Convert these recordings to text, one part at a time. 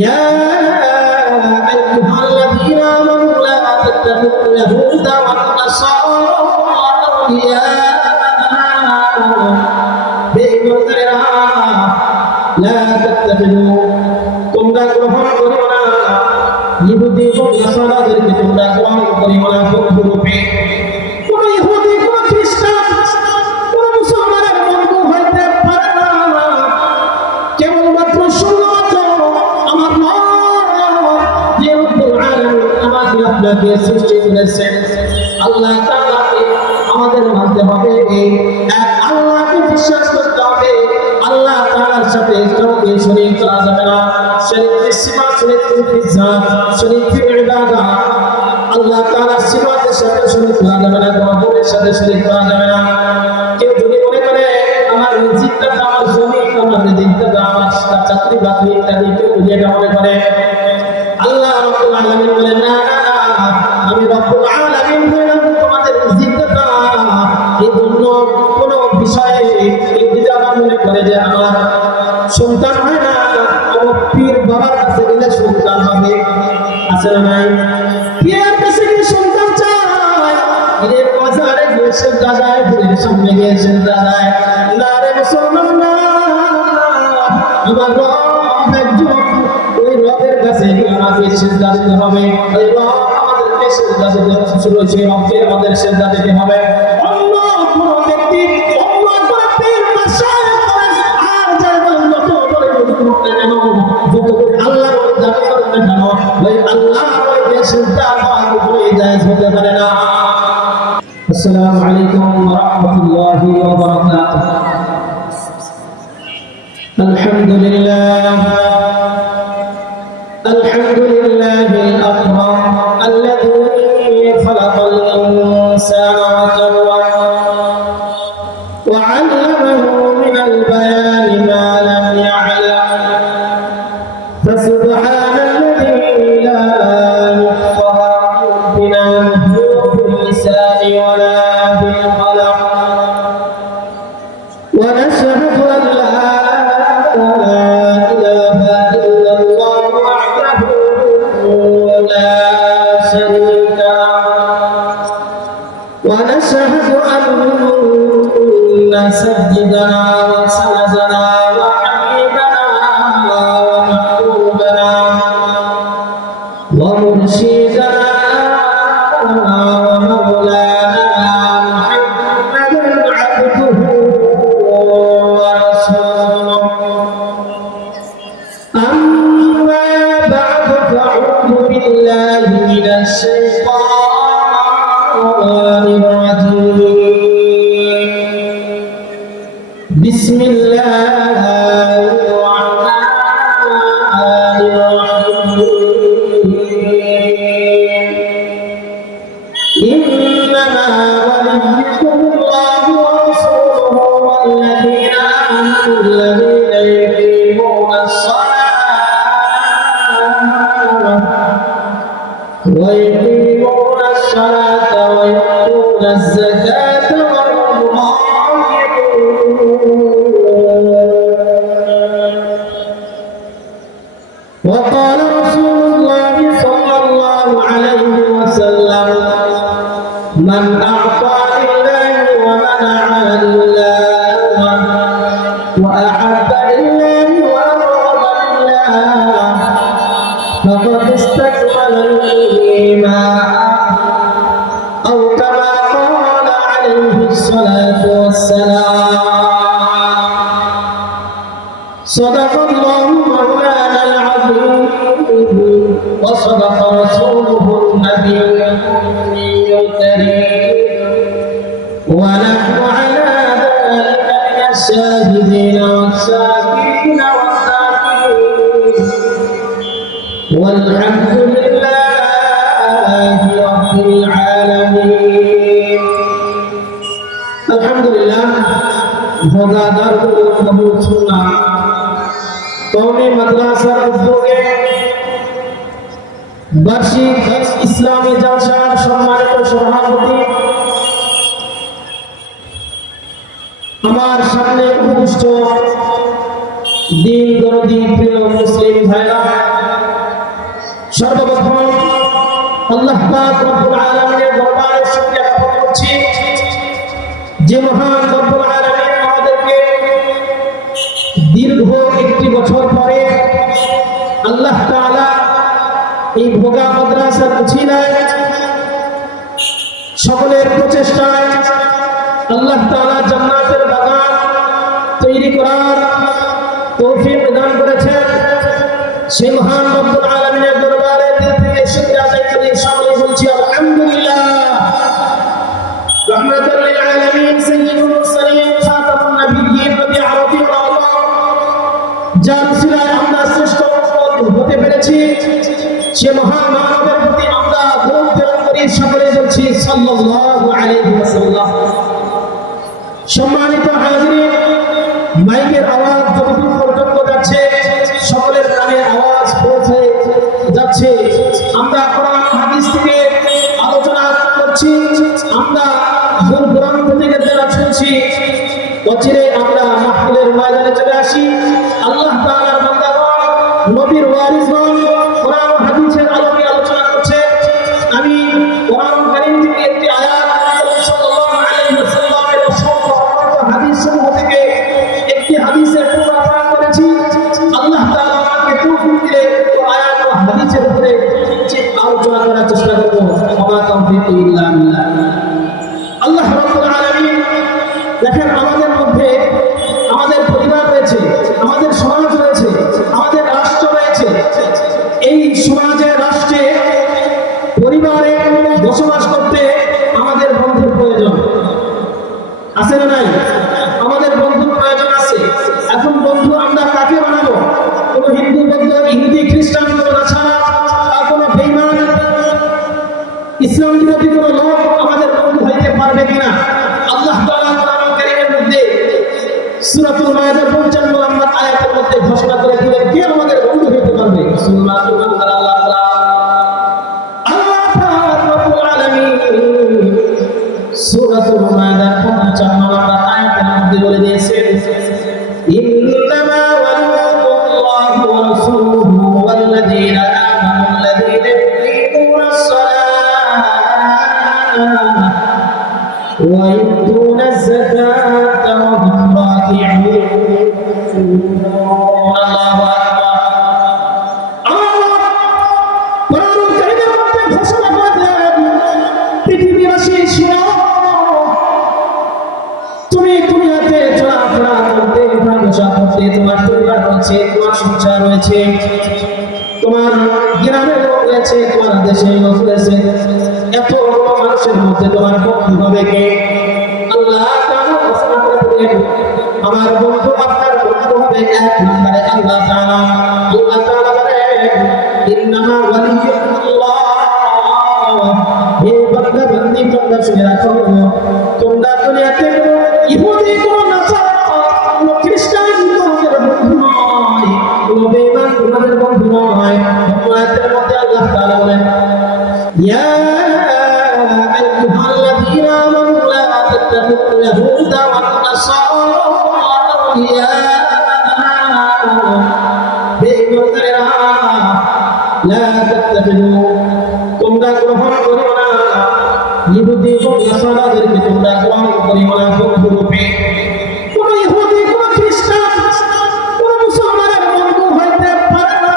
ইয়া আইয়ুহাল্লাযীনা আমানু লা তাত্তাখিযুল ইয়াহুদা ওয়ান নাসারা আউলিয়া বেঈমানেরা লা তাত্তাখিযু তোমরা গ্রহণ করিও না ইহুদি ও নাসারাদেরকে তোমরা গ্রহণ করিও না বন্ধুরূপে। কোন ইহুদি কোন খ্রিস্টান কোন মুসলমানের বন্ধু হইতে পারে না। কেবলমাত্র শুধুমাত্র আমার যে রব্বুল আলামিন আমাকে আপনাকে সৃষ্টি করেছেন আল্লাহ তাআলাকে আমাদের মানতে হবে, এক আল্লাহকে বিশ্বাস করতে হবে। আল্লাহ তাআলার সাথে কাউকে শরীক করা যাবে না। শরীক সিফাত, শরীক ফিজাত, শরীক ইবাদত, আল্লাহ তাআলার সিফাতের সাথে শরীক করা যাবে না, মাহবুবের সাথে শরীক করা যাবে না। কেউ যদি মনে করে আমার রিজিকটা আমার জমি, আমার রিজিকটা আমার চাকরি বাকরি ইত্যাদি, কেউ যদি এটা মনে করে আল্লাহ রাব্বুল আলামিন বলেন না না না, আমি রাব্বুল আলামিন বললাম তোমাদের রিজিকটা এই জন্য কোন বিষয়ে যদি আমার মনে করে যে আমার সন্তান হয় না, আমার পীর বাবার কাছে গেলে সন্তান হবে, আছে না নাই? পীরের কাছে গিয়ে সন্তান চায়, পীরের বাজারে গিয়ে সেজদা দেয়, পীরের সামনে গিয়ে সেজদা দেয়। না রে মুসলমান না, আমার রব একজন, ওই রবের কাছে আমাকে সেজদা দিতে হবে। ওই রব আমাদেরকে সেজদা দিতে শুরু হয়েছে, রবকে আমাদের সেজদা দিতে হবে। অন্য কোন ব্যক্তি অন্য কোন পীর মাশায়েখ আর যাই বলেন যত বড় কেন, যত আল্লাহ বলে দাবি করেন না কেন, ওই আল্লাহ ওই সেজদা করার উপরে জায়েজ হতে পারে না। আসসালামু আলাইকুম ওয়া রাহমাতুল্লাহি ওয়া বারাকাতুহু। আলহামদুলিল্লাহ আলহামদুলিল্লাহিল আকরাম আল্লাযী খালাকাল ইনসানা ওয়া সাওয়াহু ওয়া 'allamahu মিনাল বায়ানি মা লাম ইয়া'লাম ফাসুবহানাল্লাযী লা ইলাহা ইল্লা হুwa ফিল লিসানি ওয়া লা বিল কলম ওয়া নাশহাদু আন লা ونشهد أن سيدنا وسندنا وحبيبنا ومحبوبنا ومرشدنا ومولانا محمدا عبده ورسوله. أما بعد فأعوذ بالله من الشيطان الرجيم. بسم الله الرحمن الرحيم. إنما وليكم الله ورسوله والذين آمنوا الذين يقيمون الصلاة ويقيمون الصلاة ويؤتون الزكاة وهم راكعون. وقال رسول الله صلى الله عليه وسلم من أعطى لله ومنع لله وأحب لله وأبغض لله فقد استكمل الإيمان أو كما قال عليه الصلاة والسلام. صدق الله مولانا العظيم وصدق رسوله النبي الكريم ونحن على ذلك من الشاهدين والشاكرين والذاكرين والحمد لله رب العالمين. الحمد لله ভোগাদার কবুল সুন্নাহ কওমি মাদ্রাসার উদ্যোগে বার্ষিক ইসলামী জলসার সম্মানিত সভাপতি আমার সামনে উপস্থিত দিন দরদি প্রিয় মুসলিম ভাইরা সর্বপ্রথম আল্লাহ পাক রব্বুল আলামিনের দরবারে শুকরিয়া জ্ঞাপন করছি যে মহান রব্বুল আলামিন আমাদেরকে দীর্ঘ 1 বছর পরে আল্লাহ তাআলা এই ভোগা মাদ্রাসার উছিলায় সকলের প্রচেষ্টায় আল্লাহ তাআলা জান্নাতের বাগান তৈরি করার তৌফিক দান করেছেন। সেই মহান রব্বুল আলামিনের দরবারে দিল থেকে শুকরিয়া আদায় করে সকলে বলছি আলহামদুলিল্লাহ। রাহমাতুল লিল আলামিন সাইয়্যিদুল মুরসালিন খাতামুন নবিয়্যিন নবী আরবি আল্লাহ যার উসিলায় আমরা শ্রেষ্ঠ হতে পেরেছি সে মহান মানবের প্রতি আমরা দরুদ প্রেরণ করি সকলে বলছি সাল্লাল্লাহু আলাইহি ওয়াসাল্লাম। সম্মানিত হাজিরিন, মাইকের আওয়াজ যতদূর পর্যন্ত যাচ্ছে সকলের কানে আওয়াজ পৌঁছে যাচ্ছে। আমরা কোরআন হাদিস থেকে আলোচনা করছি, আমরা দূর দূরান্ত থেকে যারা শুনছি অচিরে আমরা মাহফিলের ময়দানে চলে আসি। আল্লাহ তাআলার বান্দাগণ, নবীর ওয়ারিসগণ কোরআন হাদিসের আলোকে আলোচনা করছে। আমি কোরআন কারীম থেকে একটি আয়াত সাল্লাল্লাহু আলাইহি ওয়াসাল্লামের অসংখ্য হাদিস সমূহ থেকে একটি হাদিসের পুরো পাঠ করেছি। আল্লাহ তাআলা আমাকে তৌফিক দিলে আয়াত ও হাদিসের উপরে আলোচনা করার চেষ্টা করব। ওয়া তাওফীক ইল্লা বিল্লাহ। আল্লাহ রাব্বুল আলামিন দেখেন, আমাদের মধ্যে আমাদের পরিবার রয়েছে, আমাদের সমাজ রয়েছে, আমাদের রাষ্ট্র রয়েছে। এই সমাজে রাষ্ট্রে পরিবারে বসবাস করতে আমাদের বন্ধুর প্রয়োজন আছে না নাই? আমাদের বন্ধুর প্রয়োজন আছে। এখন বন্ধু আমরা কাকে বানাবো? কোনো হিন্দু বৌদ্ধ, ইহুদি, খ্রিস্টান, কোনো নাছাড়া, কোনো বেঈমান, ইসলাম বিরোধী কোনো লোক আমাদের বন্ধু হইতে পারবে কিনা? আল্লাহ তাআলা কোরআন কারীমের মধ্যে সূরাতুল মায়েদার 55 নম্বর আয়াতের মধ্যে ঘোষণা করে দিলেন কে আমাদের বন্ধু হতে পারবে। সূরাতুল আল্লাহ রাব্বুল আলামিন সূরাতুল মায়েদার 55 নম্বর আয়াতের মধ্যে বলে দিয়েছেন, ইন্নামা ওয়ালিয়ুল্লাহু ওয়া রাসূলুহু ওয়াল্লাযীনা আমানুল্লাযীনা yuqimunas salata wa yu'tunaz zakata wa hum raki'un। আল্লাহু আকবার। আল্লাহ কোরআন কারীমের মধ্যে ঘোষণা করে দেন, পৃথিবীবাসী শুনো, তুমি দুনিয়াতে চলাফেরা করতে, ব্যবসা করতে, তোমার পরিবার রয়েছে, তোমার সংসার রয়েছে, তোমার গ্রামের লোক রয়েছে, তোমার দেশের লোক রয়েছে, এত মানুষের মধ্যে তোমার বন্ধু হবে কে? আল্লাহ তাআলা ঘোষণা করে দিলেন, আমার বন্ধু আপনার বন্ধু হবে এক নম্বরে আল্লাহ তাআলা। আল্লাহ তাআলা বলেন, ইন্নামা ওয়ালিয়ুল্লাহ, হে বান্দা বান্দি তোমরা শুনে রাখো, তোমরা দুনিয়াতে কোনো ইহুদি, কোনো নাসারা, কোনো খ্রিস্টান তোমাদের বন্ধু নয়, কোনো বেঈমান তোমাদের বন্ধু নয়। আয়াতের মধ্যে আল্লাহ তাআলা বলেন, ইয়া আইয়ুহাল্লাযীনা আমানু লা তাত্তাখিযুল ইয়াহুদা ওয়ান নাসারা আউলিয়া। হে ইমানদারেরা, লা তাত্তাখিযু, তোমরা গ্রহণ করিও না ইহুদি এবং নাসারাদেরকে, তোমরা গ্রহণ করিও না বন্ধু রূপে। কোন ইহুদি, কোন খ্রিস্টান, কোন মুসলমানের বন্ধু হইতে পারে না।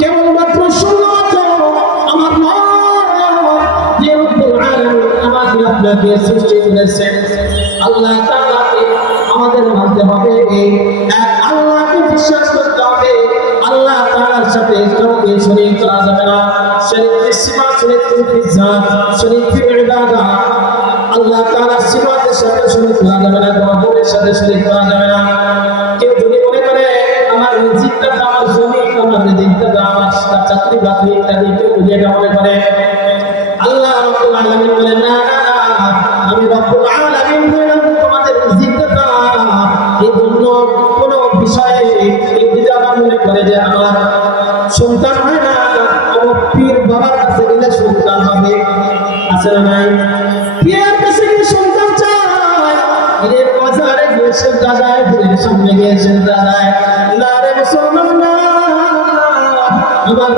কেবলমাত্র শুধুমাত্র আমার রব যে রব্বুল আলামিন আমাকে আপনাকে সৃষ্টি করেছেন, আল্লাহ তাআলাকে আমাদের মানতে হবে, এক আল্লাহকে বিশ্বাস করতে হবে। আল্লাহ তাআলার সাথে কাউকে শরীক করা যাবে না। শরীক সিফাত, শরীক জাত, শরীক ইবাদত, আল্লাহ তাআলার সিফাতের সাথে শরীক করা যাবে না, গুণের সাথে শরীক করা যাবে না। কেউ যদি মনে করে আমার রিজিকটা আমার জমি, আমার রিজিকটা আমার চাকরি বাকরি ইত্যাদি, কেউ যদি এটা মনে করে, আল্লাহ রাব্বুল আলামিন বলেন, না না না, আমি রাব্বুল আলামিন হইলাম তোমাদের রিজিকটা। এই জন্য কোন বিষয়ে মনে করে যে আমার সন্তান হয় না, আমার পীর বাবার কাছে গেলে সন্তান হবে, আছে না নাই? পীরের কাছে গিয়ে সন্তান চায়, এর বাজারে গিয়ে সেজদা দেয়, পীরের সামনে গিয়ে সেজদা দেয়। না রে মুসলমান, না, আমার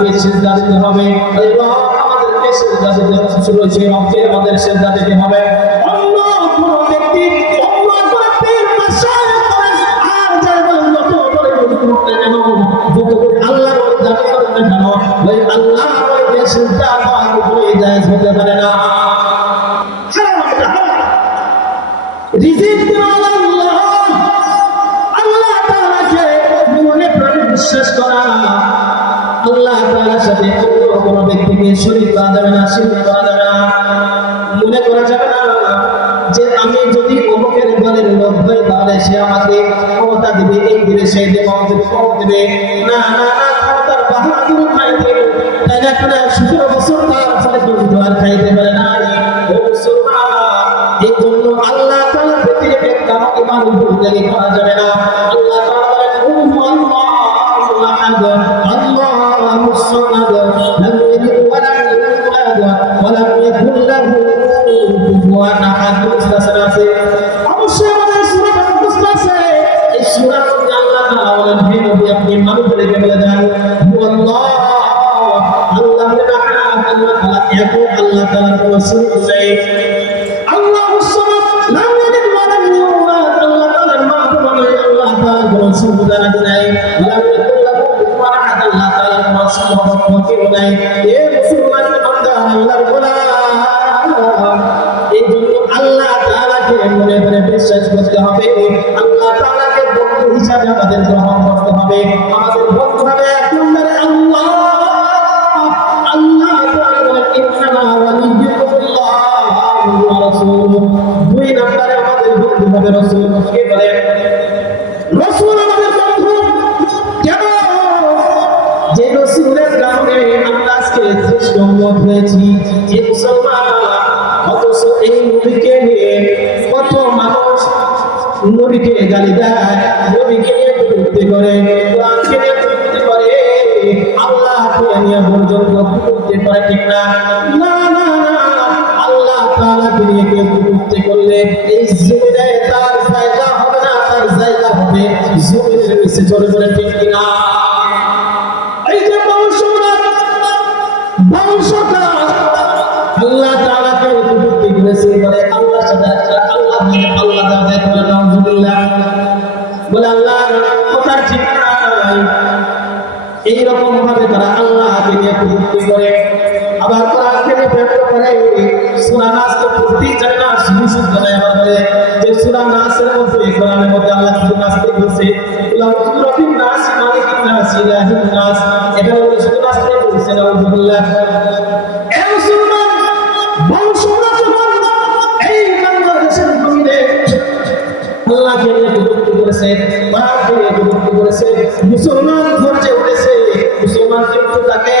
তাকে সিজদা দিতে হবে এবং আমাদেরকে সিজদা দিতে শুরু হয়েছে রবকে আমাদের সিজদা দিতে হবে অন্য কোনো ব্যক্তি অন্য কোনো পীর মাশায়েখ করেন আর যারা যত করে করতে কেন যত করে আল্লাহর দাবি করেন না কেন ওই আল্লাহর ওই সিজদা করার উপরে জায়েজ হতে পারে না রিজিক দেওয়ালা আল্লাহ আল্লাহ তাআলাকে মনে প্রাণে বিশ্বাস করা আল্লাহ তাআলার সাথে অন্য কোনো ব্যক্তিকে শরীক করা যাবে না শিরক করা যাবে না মনে করা যাবে না যে আমি যদি অমুকের দলের লোক হই তাহলে সে আমাকে ক্ষমতা দিবে এই দিবে সেই দেবে আমাকে ক্ষমতা দিবে না না না ক্ষমতার বাহাদুর খাইতে তাই না কোনো 17 বছর তার ফলে কিন্তু আর খাইতে পারে না ও মুসলমান এই জন্য আল্লাহ তাআলা ব্যতিরেকে কারো ইবাদত বন্দেগী করা যাবে না আল্লাহ তাআলা বলেন আল্লাহু আহাদ আল্লাহুস সামাদ লাম ইয়ালিদ ওয়া লাম ইউলাদ ওয়া লাম ইয়াকুল লাহু কুফুয়ান আহাদ মুস্তাসনাসে অবশ্যই আমাদের সূরা মুস্তাসনা আছে এই সূরার মধ্যে আল্লাহ তাআলা বলেন হে নবী আপনি মানুষদেরকে বলে দেন আল্লাহ আল্লাহ আল্লাহ তাআলা এক আল্লাহ তাআলার কোনো শরীক নেই আল্লাহুস সামাদ লাম ইয়ালিদ ওয়া লাম ইউলাদ আল্লাহ তাআলার মা বাবা নাই আল্লাহ তাআলার কোনো সন্তান নাই ওয়া লাম ইয়াকুল লাহু কুফুয়ান আহাদ আল্লাহ তাআলার কোনো সমকক্ষ কেউ নাই এ মুসলমান বান্দা আল্লাহর গোলাম এই জন্য আল্লাহ তাআলাকে মনে মনে বিশ্বাস করতে হবে আল্লাহ তাআলাকে বন্ধু হিসাবে আমাদের গ্রহণ করতে হবে আমাদের বন্ধু হবে একজনের আল্লাহ আল্লাহ তাআলা বলেন ইন্নামা ওয়ালিয়্যুকুল্লাহ ওয়া রাসূলুহু দুই নম্বরে আমাদের বন্ধু হবে রাসূল কে বলেন রাসূল আমাদের বন্ধু কেন যে রাসূলের কারণে আমরা আজকে শ্রেষ্ঠ উম্মত হয়েছি যে মুসলমান অথচ এই নবীকে নিয়ে কত মানুষ নবীকে গালি দেয় নবীকে নিয়ে কটূক্তি করে কোরআনকে নিয়ে কটূক্তি করে আল্লাহকে নিয়ে পর্যন্ত কটূক্তি করে ঠিক না না না না আল্লাহ তাআলাকে নিয়ে কেউ কটূক্তি করলে এই জমিনে তার জায়গা হবে না তার জায়গা হবে জমিনের নিচে চলে চলে ঠিক কিনা এই যে বংশটা আল্লাহ তাআলাকে কটূক্তি করেছে বলে আল্লাহর সাথে আল্লাহ তাআলা বলে নাউজুবিল্লাহ বলে আল্লাহ কথা ঠিক নাই এই রকম ভাবে তারা আল্লাহকে নিয়ে কটূক্তি করে আবার কোরআনকে নিয়ে ব্যঙ্গ করে সূরা নাস তো পড়তেই জানে না শুধু শুদ্ধ নাই আমাদের যে সূরা নাসের মধ্যে কোরআনের মধ্যে আল্লাহ শুধু নাসকে বলছে লাউযু রাব্বিন নাস মালিকিন নাস ইলাহিন নাস এটা বলে শুধু নাসকে বলছে নাউজুবিল্লাহ এ মুসলমান বংশটা যখন এই বাংলাদেশের জমিনে আল্লাহকে নিয়ে কটূক্তি করেছে কোরআনকে নিয়ে কটূক্তি করেছে মুসলমান ধৈর্যে উঠেছে মুসলমান কিন্তু তাকে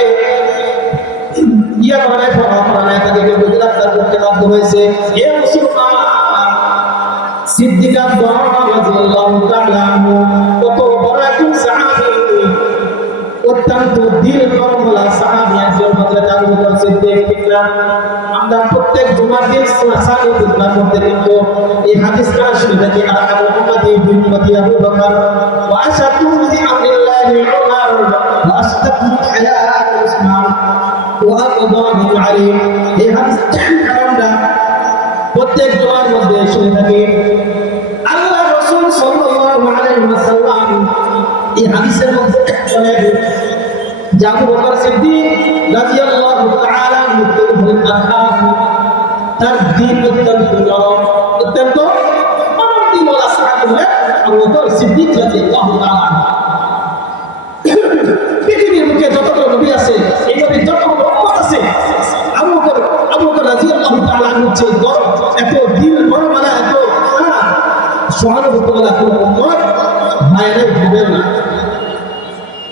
তাদেরকে গ্রেফতার করতে বাধ্য হয়েছে এ মুসলমান সিদ্দিকা রাদিয়াল্লাহু তাআলা কত বড় একজন সাহাবী অত্যন্ত দিল নরমওয়ালা সাহাবী একজন হযরত আবু বকর সিদ্দিক ইকরাম আমরা প্রত্যেক জুমার দিন সাহাবী খুতবার মধ্যে কিন্তু এই হাদিসটা শুনে থাকি আর উম্মতি উম্মতি আবু বকর ওয়া আশাদু বি আমরিল্লাহি উমর ওয়া আসতাকু হায়াত উসমান ওয়া আবদাহু আলাইহি এই হাদিসটা আমরা প্রত্যেক জুমার মধ্যে শুনে থাকি আল্লাহ রাসূল সাল্লাল্লাহু আলাইহি ওয়াসাল্লাম এই হাদিসের মধ্যে বলেন যে আবু বকর সিদ্দিক রাদিয়াল্লাহু তাআলা তার দিন অত্যন্ত দিনওয়ালা সাহাবী হলেন আবু বকর সিদ্দিক রাদিয়াল্লাহু তাআলা পৃথিবীর বুকে যতগুলো নবী আছে এই নবীর যতগুলো উম্মত আছে আবু বকর রাদিয়াল্লাহু তাআলা হচ্ছে এত দিল নরমালা এত সহানুভূতিওয়ালা কোনো উম্মত ভাইরাই হবে না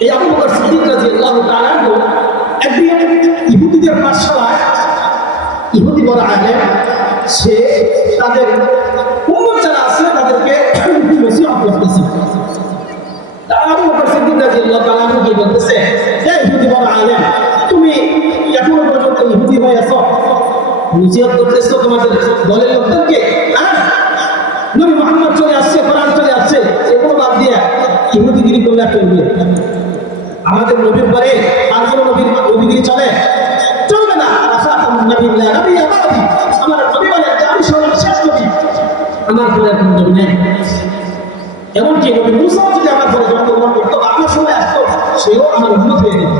এই আবু বকর সিদ্দিক রাদিয়াল্লাহু তাআলা একদিন ইহুদিদের পাঠশালায় ইহুদি বড় আলেম সে তাদের উম্মত যারা আছে তাদেরকে নসিহত করতেছে আবু বকর সিদ্দিক রাদিয়াল্লাহু তাআলা কি বলতেছে যে ইহুদি বড় আলেম তুমি এখনো পর্যন্ত ইহুদি হয়ে আছো নসিহত করতেছো তোমাদের দলের লোকদেরকে নবী মুহাম্মদ চলে আসছে কোরআন চলে আসছে এগুলো বাদ দিয়ে ইহুদিগিরি করলে চলবে আমাদের নবীর পরে আর কোন নবীগিরি চলে? চলবে না। আমার নবী বলেন যে আমি সর্বশেষ নবী, আমার পরে কোন নবী নেই। এমনকি নবী মুসা যদি আমার পরে জন্মগ্রহণ করতো, আমার সময় আসতো, সেও আমার উম্মত হয়ে যেত।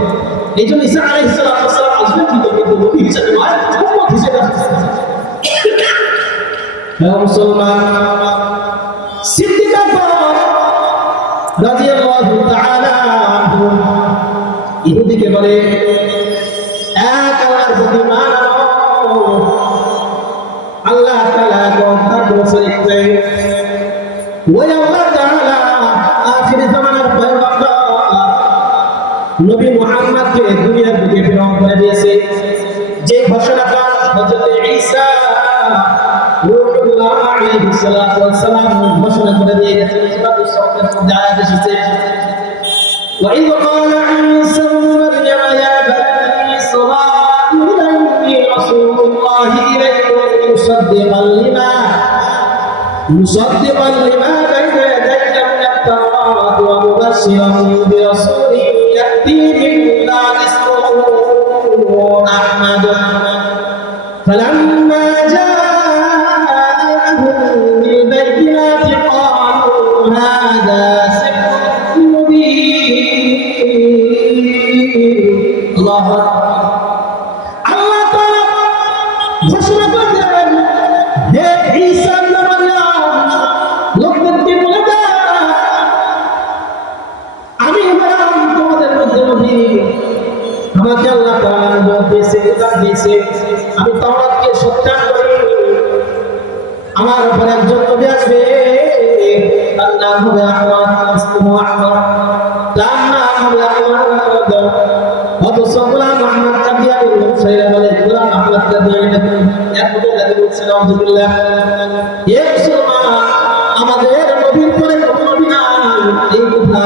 এই জন্য ঈসা আলাইহিস সালাম আসবেন কিন্তু নবী হিসেবে নয়, উম্মত হিসেবে আসবেন। মুসলমান সিদ্দিক আকবর রাদিয়াল্লাহু তাআলা আনহু ইহুদিকে বলে, এক আল্লাহর প্রতি ঈমান আনো, আল্লাহ তাআলা কথা বলেছেন ওই আল্লাহ তাআলা আখির জামানার পয়গম্বর নবী মুহাম্মদকে দুনিয়ার বুকে প্রেরণ করে দিয়েছে। যে ঘোষণাটা হযরত ঈসা রূহুল্লাহ আলাইহিস সালাতু ওয়াস সালাম ঘোষণা করে দিয়ে গেছেন, সূরাতুস সাফের মধ্যে আয়াত এসেছে, وَإِذْ قَالَ عِيسَى ابْنُ مَرْيَمَ يَا بَنِي إِسْرَائِيلَ إِنِّي رَسُولُ اللَّهِ إِلَيْكُمْ مُصَدِّقًا لِمَا بَيْنَ يَدَيَّ مِنَ التَّوْرَاةِ وَمُبَشِّرًا بِرَسُولٍ يَأْتِي مِن بَعْدِي اسْمُهُ أَحْمَدُ فَلَمَّا جَاءَهُم بِالْبَيِّنَاتِ قَالُوا هَٰذَا سِحْرٌ مُّبِينٌ। আল্লাহু আকবার। আল্লাহ তাআলা ঘোষণা করে দিলেন, হে ঈসা ইবনে মারইয়াম, লোকদেরকে বলে দাও আমি হলাম তোমাদের মধ্যে নবী। আমাকে আল্লাহ তাআলা নবুয়ত দিয়েছে, কিতাব দিয়েছে, আমি তাওরাতকে সত্যায়ন করি। আমার উপর একজন নবী আসবে, তার নাম হবে আহমদ, ইসমুহু আহমদ, তার নাম হবে আহমদ। অথচ গোলাম আহমদ কাদিয়ানী মুসলিরা বলে গোলাম আহমদ কাদিয়ানী এক বলে বলছে আলহামদুলিল্লাহ। এ মুসলমান, আমাদের নবীর পরে কোনো নবী নাই, এই কথা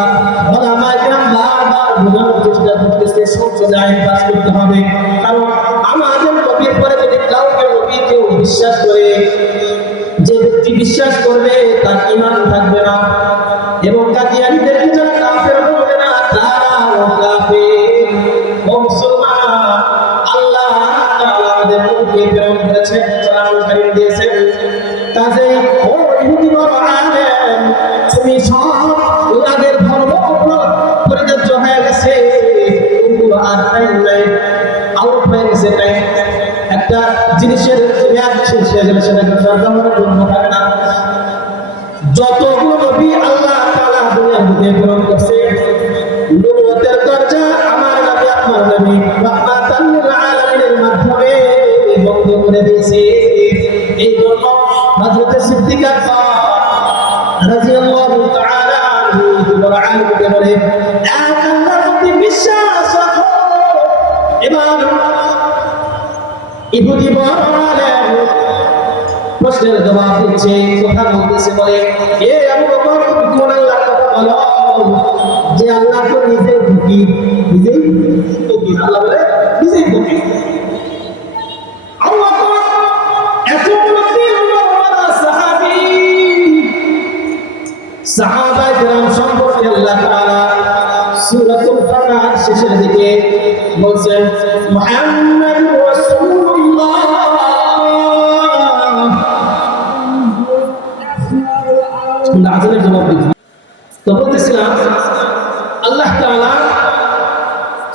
ওলামায়ে কেরাম বারবার বোঝানোর চেষ্টা করতেছে। সংসদে আইন পাস করতে হবে, কারণ আমাদের নবীর পরে যদি কাউকে নবী কেউ বিশ্বাস করে, যে ব্যক্তি বিশ্বাস করবে তার ঈমান থাকবে না, এবং কাদিয়ানীদেরকে যারা কাফের বলবে না তারাও কাফের। ও মুসলমান, আল্লাহ তাআলা আমাদের নবীকে প্রেরণ করেছেন, কোরআন কারীম দিয়েছেন। কাজেই ও ইহুদি বড় আলেম, তুমি সব আগের ধর্ম পরিত্যাজ্য হয়ে গেছে, ওগুলো আর টাইম নাই, আউট হয়ে গেছে টাইম। একটা জিনিসের মেয়াদ শেষ হয়ে গেলে সেটাকে সরকারের জন্য থাকে না। যতগুলো নবী আল্লাহ তাআলা দুনিয়ার বুকে প্রেরণ করছে, নবুয়তের দরজা আমার নবী আপনার নবী রাহমাতাল লিল আলামিনের মাধ্যমে বন্ধ করে দিয়েছে। এই জন্য হযরত সিদ্দিক আকবর রাদিয়াল্লাহু তাআলা আনহু আনহুকে বলে, এক আল্লাহর প্রতি বিশ্বাস রাখো। এবার ইহুদি বড় আলেম প্রশ্নের জবাব দিচ্ছে, কথা বলতেছে, বলে এ আবু বকর, তুমি কোন আল্লাহর কথা বলো যে আল্লাহ তো নিজেই ফকির, নিজেই ফকির। আল্লাহ বলে নিজেই ফকির। আল্লাহ তো এতগুলো সাহাবী, সাহাবায়ে কেরাম সম্পর্কে আল্লাহ তাআলা সূরাতুল ফাতহ শেষের দিকে বলছেন, মুহাম্মাদুর রাসূলুল্লাহ। আজানের জবাব দিচ্ছি। তো বলতেছিলাম আল্লাহ তাআলা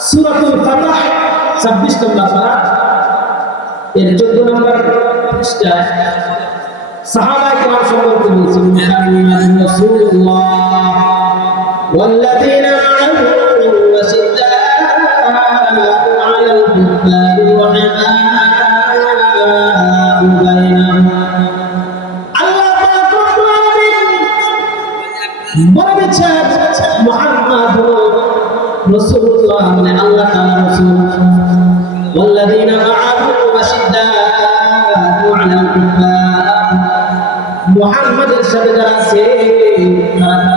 সূরাতুল ফাতহ 26 নম্বর সূরা এর 14 নম্বর পৃষ্ঠায় সাহাবায়ে কেরাম সম্পর্কে বলছেন, মুহাম্মাদুর রাসূলুল্লাহ ওয়াল্লাযীনা মা'আহু আশিদ্দাa'u 'আলাল কুফফারি রুহামাa'u বাইনাহুম। আল্লাহ পাক রব্বুল আলামিন বলেছেন মুহাম্মাদুর রাসূলুল্লাহ মানে আল্লাহ তাআলা রাসূল, ওয়াল্লাযীনা মা'আহু আশিদ্দাa'u 'আলাল কুফফার, মুহাম্মাদের সাথে যারা আছে তারা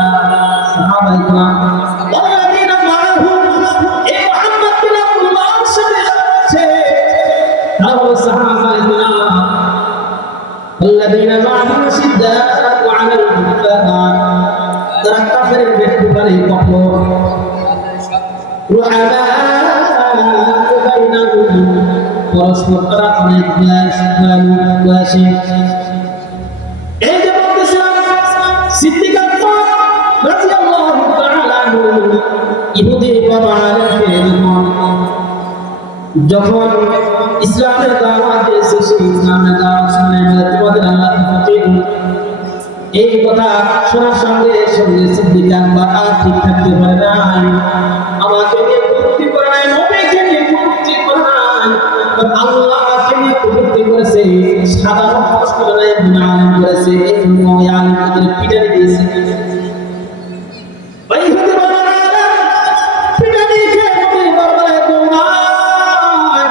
সাহাবায়ে কেরাম। ওয়াল্লাযীনা মা'আহু, এই মুহাম্মদ বিন আব্দুল্লাহর সাথে যারা আছে তারা হলো সাহাবায়ে কেরাম। ওয়াল্লাযীনা মা'আহু আশিদ্দাa'u 'আলাল কুফফার, তারা কাফেরের বিরুদ্ধে কঠোর। পরস্পর তারা অনেক বয়সী। এই যে বলতেছিলাম সিদ্দিক আকবর রাদিয়াল্লাহু তাআলা আনহু ইহুদি বাবা যখন ইসলামের দাওয়াত দিয়েছে, সেই ইসলামের দাওয়াত শুনে তোমাদের আল্লাহ এই কথা শোনার সঙ্গে সঙ্গে সিদ্দিক আকবর আর ঠিক থাকতে পারে নাই, আমাকে নিয়ে কটূক্তি করে নাই, নবীকে নিয়ে কটূক্তি করে নাই, আল্লাহকে নিয়ে কটূক্তি করেছে, সাধারণ মানুষ করে নাই, আলেম করেছে। এই জন্য ওই আলেমদের পিটানি দিয়েছে। ওই হতে পারে পিটানি খেয়ে নবী দরবারে দৌড়ায়,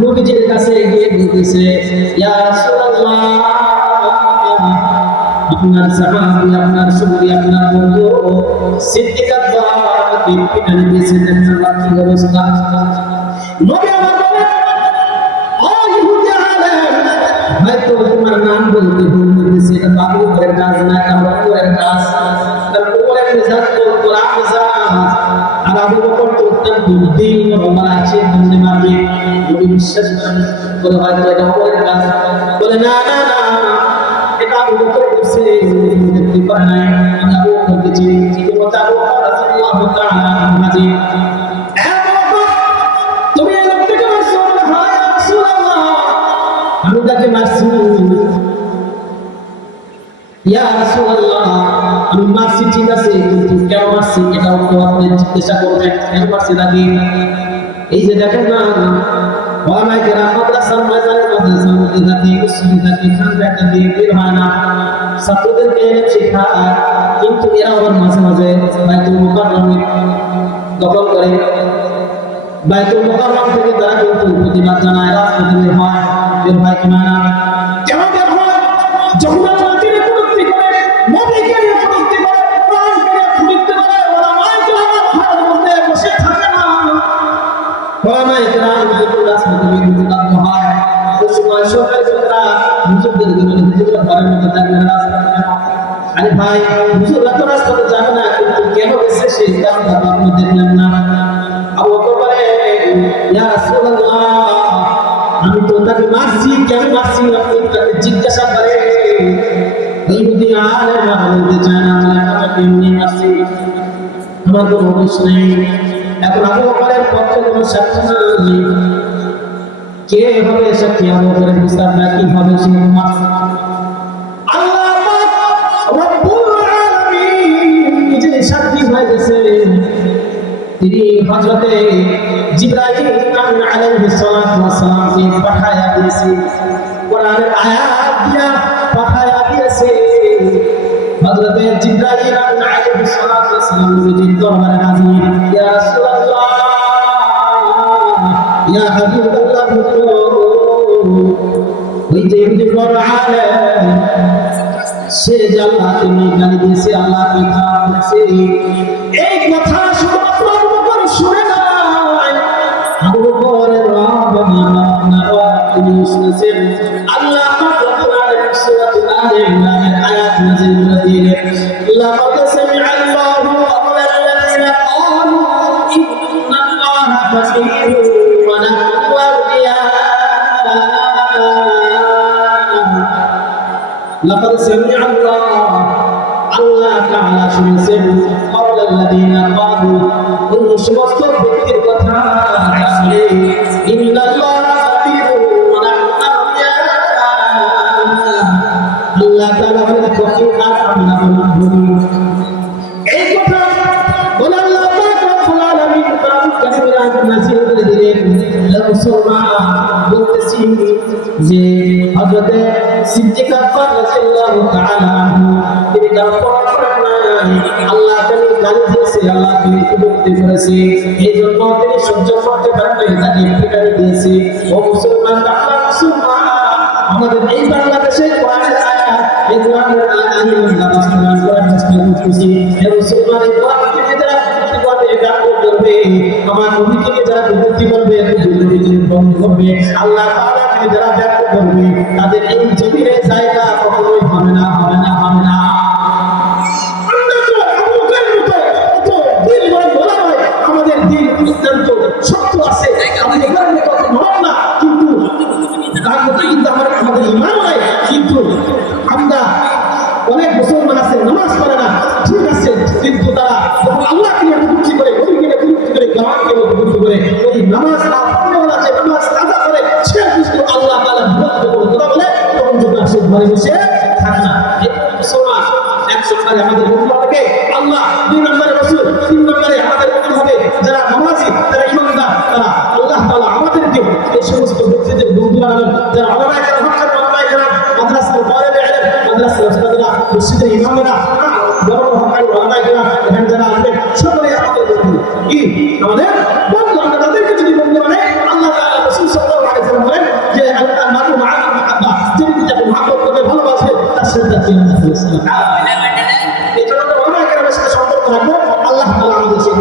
নবীজির কাছে গিয়ে বলতেছে, ইয়া রাসূলুল্লাহ, আপনার সাহাবী, আপনার সঙ্গী, আপনার বন্ধু সিদ্দিক আকবর আমাকে পিটানি দিয়েছে, দেখেন কি অবস্থা। নবী আমার বলেন, ও ইহুদি আলেম, হয়তো তোমার নাম বলতে ভুল হয়েছে, এটা বাবু উপরের কাজ না, এটা উপরের কাজ, তার উপরের মেজাজ তো কোরআন মেজাজ। আর আবু বকর তো অত্যন্ত দিন রহমান আছে, বন্ধে মারবে, নবী বিশ্বাস করেন বলে হয়তো এটা উপরের কাজ। বলে না না না, এটা আবু বকর করছে, দেখতে পারে নাই, আমি আবু বকরকে চিনি, চিনি মতো আবু বকর রাদিয়াল্লাহু তাআলা আনহু। তুমি এই লোকটাকে মারছো? হ্যাঁ ইয়া রাসূলুল্লাহ, আমি তাকে মারছি। ইয়া রাসূলুল্লাহ, আমি মারছি ঠিক আছে, কিন্তু কেন মারছি এটাও তো আপনি জিজ্ঞাসা করবেন, কেন মারছি নাকি? এই যে দেখেন না, ওলামায়ে কেরাম মাদ্রাসার ময়দানে, মাদ্রাসার মধ্যে থাকে, মসজিদে থাকে, খানকাতে দিয়ে বের হয় না, ছাত্রদেরকে এলেম শেখায়, কিন্তু এরা আবার মাঝে মাঝে বাইতুল মুকাররম দখল করে। বাইতুল মুকাররম থেকে তারা কিন্তু প্রতিবাদ জানায়, রাজপথে বের হয় কিনা না? কেন বের হয়? যখন নবীকে নিয়ে কটূক্তি করে, নবীকে নিয়ে কটূক্তি করে, কোরআনকে নিয়ে কটূক্তি করে, ওলামায়ে কেরামের ঘরের মধ্যে বসে থাকে না। ওলামায়ে কেরাম যখন রাজপথে বের হতে বাধ্য হয়, ওই সময় সরকারি লোকেরা হুজুরদেরকে বলে, হুজুররা ঘরের মধ্যে থাকবে না, রাজপথে কেন? আরে ভাই, হুজুররা তো রাজপথে যাবে না, কিন্তু কেন গেছে সেই কারণটা আপনি দেখলেন না? আবু বকর বলে, ইয়া রাসূলুল্লাহ, আমি তো তাকে মারছি, কেন মারছি আপনি তাকে জিজ্ঞাসা করেন। ইহুদি আলেম বলতে চায় না, আমি এমনি মারছি, আমার কোনো দোষ নেই। এখন আবু বকরের পক্ষে কোনো সাক্ষী নেই, কে হবে সাক্ষী? আবু বকরের বিচার না কি হবে? সে মারছে। আল্লাহ রব্বুল আলামিন নিজে সাক্ষী হয়ে গেছে। তিনি হযরতে জিবরাইল আলাইহিস সালাতু ওয়াস সালামকে পাঠায়া দিয়েছে, কোরআনের আয়াত দিয়া পাঠায়া দিয়েছে। হযরতে জিবরাইল আলাইহিস সালাতু ওয়াস সালাম নবীজির দরবারে হাজির। ইয়া রাসূলুল্লাহ, ইয়া হাবিবাল্লাহ, ওই যে ইহুদি বড় আলেম, সে যে আল্লাহকে নিয়ে গালি দিয়েছে, আল্লাহকে খারাপ বলেছে, এই কথা শুধুমাত্র আবু বকর শুনে নাই, আবু বকরের রব তিনি শুনেছেন। আল্লাহ পাক রব্বুল আলামিন সূরাতুল আলে ইমরানের আয়াত নাযিল করে দিলেন, লাকাদ সামি'আল্লাহু কাওলাল্লাযিনা ক্বালু ইন্নাল্লাহা ফাকীরুন ওয়া নাহনু আগনিয়া। লাকাদ সামি'আল্লাহ, আল্লাহ তাআলা শুনেছেন, কাওলাল্লাযিনা ক্বালু, ওই সমস্ত ব্যক্তির কথা যারা ইন্নাল্লাহা ফাকীরুন ওয়া নাহনু আগনিয়া। আল্লাহ তাআলা বলেন ফকির আর আমরা ধনী। এই কথা বলে আল্লাহ পাক রব্বুল আলামিন কোরআন কারীমের আয়াত নাযিল করে দিলেন। মুসলমান বলতেছি যে হযরতে সিদ্দিক আকবর রাদিয়াল্লাহু তাআলা আনহু তিনি তার পড়াশোনা নাই, আল্লাহকে গালি দিয়েছে, আল্লাহকে কটূক্তি করেছে, এই জন্য তিনি সহ্য করতে পারেন নাই, তাকে পিটানি দিয়েছে। ও মুসলমান, আল্লাহ মুসলমান, আমাদের এই বাংলাদেশে কোরআনের আয়াত, এই কোরআনের আয়াত আমি বাস্তবায়ন করার চেষ্টা করতেছি। হে মুসলমান, এই কোরআনকে যারা কটূক্তি করবে, গালি করবে, আমার নবীকে যারা কটূক্তি করবে, নবীকে বন্ধ করবে, আল্লাহ তাআলাকে যারা ব্যক্ত করবে, তাদের এই জমিনের জায়গা কখনোই হবে না, হবে না, হবে না। আমাদের কিন্তু তারা যখন আল্লাহকে নিয়ে কটূক্তি করে, নবীকে নিয়ে কটূক্তি করে, কোরআনকে নিয়ে কটূক্তি করে, ওই নামাজ না পড়নেওয়ালা যে নামাজ কাজা করে, সে কিন্তু আল্লাহ তাআলা বিরুদ্ধে কোনো কথা বলে, তখন যদি সে ঘরে বসে থাকে না। এই মুসলমান এক নম্বরে আমাদের বন্ধু হবে আল্লাহ, 2 নম্বরে রাসূল, 3 নম্বরে আমাদের বন্ধু হবে যারা নামাজি, যারা ইমানদার, তারা আল্লাহ তাআলা আমাদেরকে এই সমস্ত ব্যক্তিদের বন্ধু বানাবেন যারা ওলামায়ে কেরাম, ওলামায়ে কেরাম, মাদ্রাসার তালেবে ইলম, মাদ্রাসার উস্তাদরা, মসজিদের ইমামরা, বড় বড় হকানি ওলামায়ে কেরাম এখানে যারা আসবেন সকলে আমাদের বন্ধু। কি আমাদের বন্ধু? আমরা তাদেরকে যদি বন্ধু বানাই, আল্লাহ তাআলা রাসূল সাল্লাল্লাহু আলাইহি ওয়াসাল্লাম বলেন যে আল্লাহ মানু মাআল মাহাব্বা, যে যাকে মহব্বত করে ভালোবাসে তার সাথে জান্নাত আছে। এই জন্য ওলামায়ে কেরামের সাথে সম্পর্ক রাখবো। আল্লাহ তাআলা আমাদের সেই